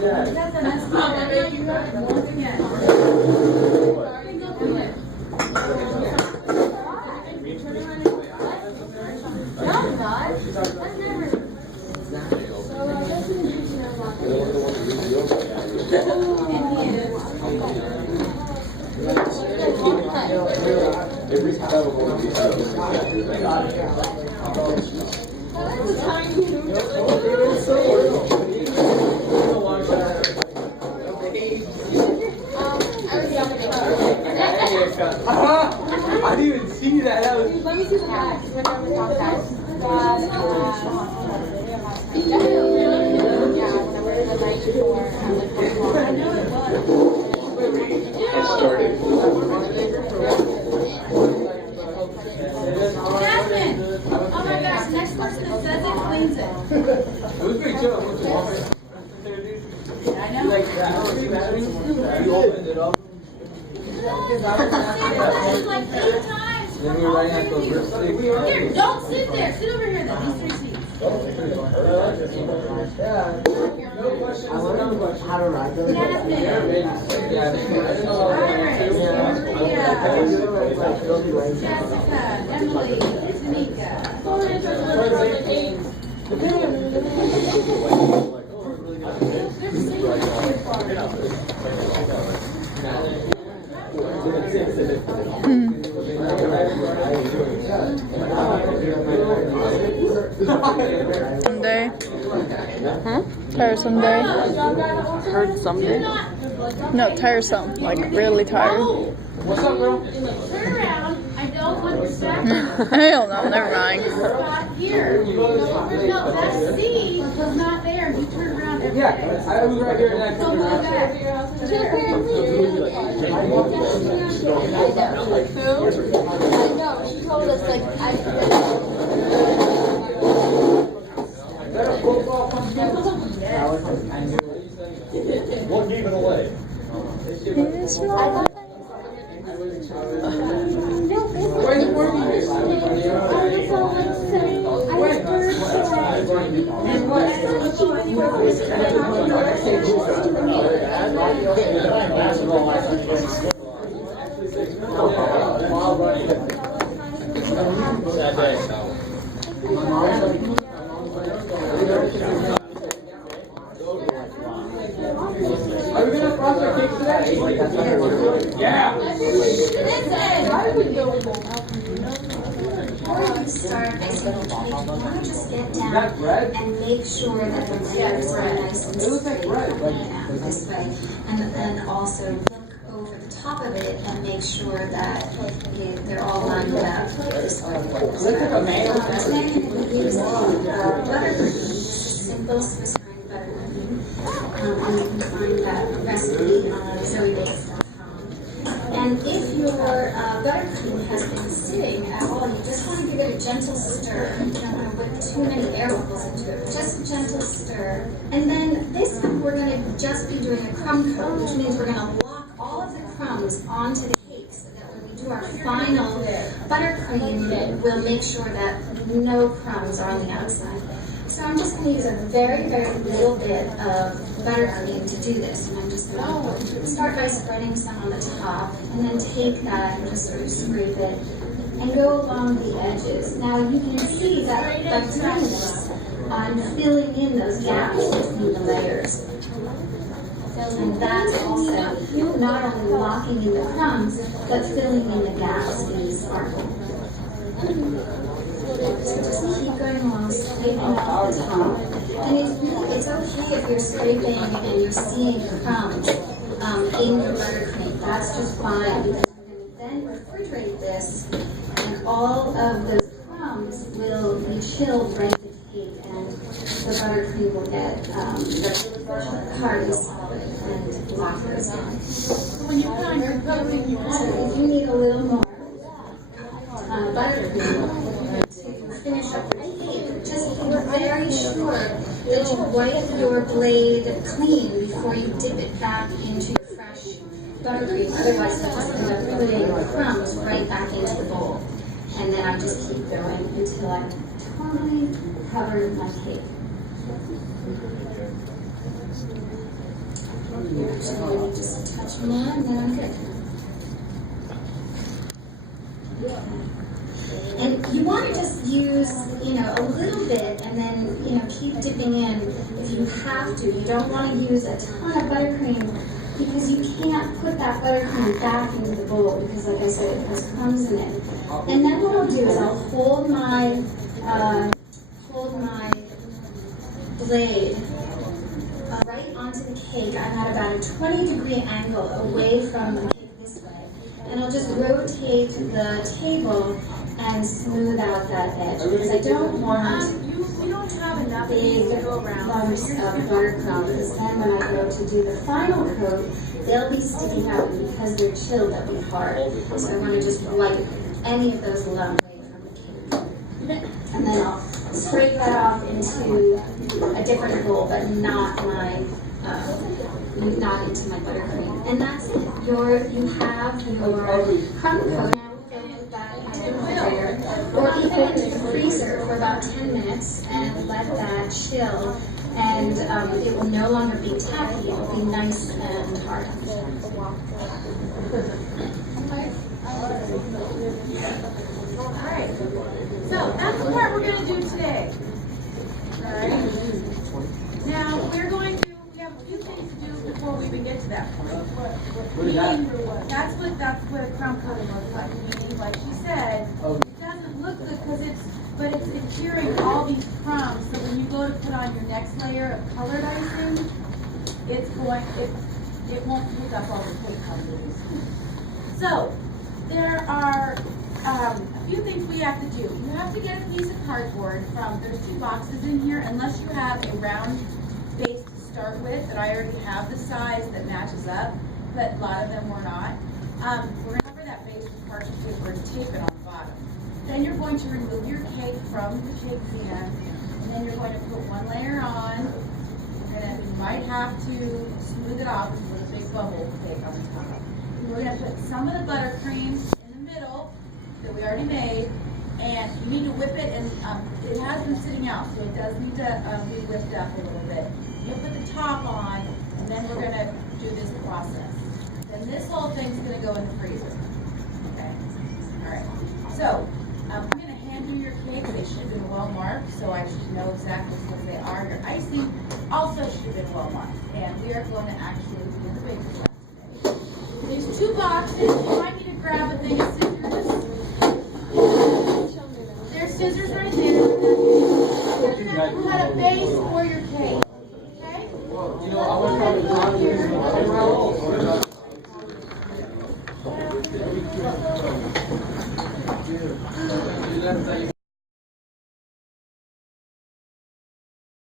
I didn't even see that. Let me see the back. Jasmine! Oh my gosh, next person that says it cleans it. It was pretty chill. I know. You opened it up. Like 8 times. Then we were right at those lipsticks. Here, don't sit there. Sit over here. These 3 seats. How to ride those? Jasmine. Iris. Jessica. Emily. Tanika. Someday. Huh? Tiresome day. Heard someday. No, tiresome. Like really tired. What's up, bro? Turn around. I don't want your back. Hell no, never mind. Spot here. No, that C was not there. You turn around every day. Yeah, I was right here and I So turned go around. back. I know, she told us, like, One gave it away. It's not. Where's the working Are we gonna cross our cakes today? Yeah. Start by saying, you want to just get down That bread? and make sure that the layers are nice and It looks like straight bread. coming out this way. And then also look over the top of it and make sure that they're all lined up this way. Today I'm going to be using buttercream, just a simple Swiss cream buttercream. And you can find that recipe on zoebase.com. And if your buttercream has been sitting at all, you just want to give it a gentle stir. You don't want to whip too many air bubbles into it, but just a gentle stir. And then this week we're going to just be doing a crumb coat, which means we're going to lock all of the crumbs onto the cake so that when we do our final buttercream, we'll make sure that no crumbs are on the outside. So I'm just going to use a very, very little bit of buttercream to do this. And I'm just going to start by spreading some on the top, and then take that and just sort of scrape it, and go along the edges. Now you can see that by doing this, I'm filling in those gaps between the layers. And that's also not only locking in the crumbs, but filling in the gaps in the sparkle. So just keep going along, scraping off the top. And it's okay if you're scraping and you're seeing crumbs in your buttercream. That's just fine, because we're going to then refrigerate this, and all of those crumbs will be chilled right at the cake, and the buttercream will get hard and solid and lock those down. When you put on your coating, you want So if you need a little more buttercream to finish up your cake, just be very sure that you wipe your blade clean before you dip it back into your fresh buttercream. Otherwise, you'll just end up putting crumbs right back into the bowl. And then I just keep going until I totally cover my cake. Actually, just a touch more, and then I'm good. And you want to just use, a little bit, and then, keep dipping in if you have to. You don't want to use a ton of buttercream because you can't put that buttercream back into the bowl because, like I said, it has crumbs in it. And then what I'll do is I'll hold my blade right onto the cake. I'm at about a 20-degree angle away from the cake this way. And I'll just rotate the table and smooth out that edge because I don't want You don't have enough big to go around. lumps of buttercream because then when I go to do the final coat, they'll be sticking out, and because they're chilled, they'll be hard. So I want to just wipe any of those lumps away from the cake. And then I'll scrape that off into a different bowl, but not into my buttercream. And that's it. You have your crumb coat. Now we'll go with that in the refrigerator, or even in the freezer for about 10 minutes and let that chill. And it will no longer be tacky. It will be nice and hard. Alright, so that's the part we're going to do today. Alright? Now, we have a few things to do before we even get to that point. That's what a crumb coating looks like. Meaning, like she said, it doesn't look good because it's adhering all these crumbs. So when you go to put on your next layer of colored icing, it won't pick up all the cake crumbs. So, there are a few things we have to do. You have to get a piece of cardboard there's 2 boxes in here, unless you have a round base to start with, that I already have the size that matches up, but a lot of them were not. We're going to cover that base with parchment paper and tape it on the bottom. Then you're going to remove your cake from the cake pan, and then you're going to put one layer on. You might have to smooth it off with a big bubble cake on the top. We're going to put some of the buttercream in the middle that we already made, and you need to whip it, and it has been sitting out, so it does need to be whipped up a little bit. You'll put the top on, and then we're going to do this process. Then this whole thing's going to go in the freezer. Okay? All right. So, I'm going to hand you your cakes. They should have been well marked, so I should know exactly what they are. Your icing also should have been well marked, and we are going to actually do the baking today. There's 2 boxes. You might need to grab a thing of scissors. There's scissors right there. You're going to have to cut a base for your cake. Okay? Let's go ahead and go here.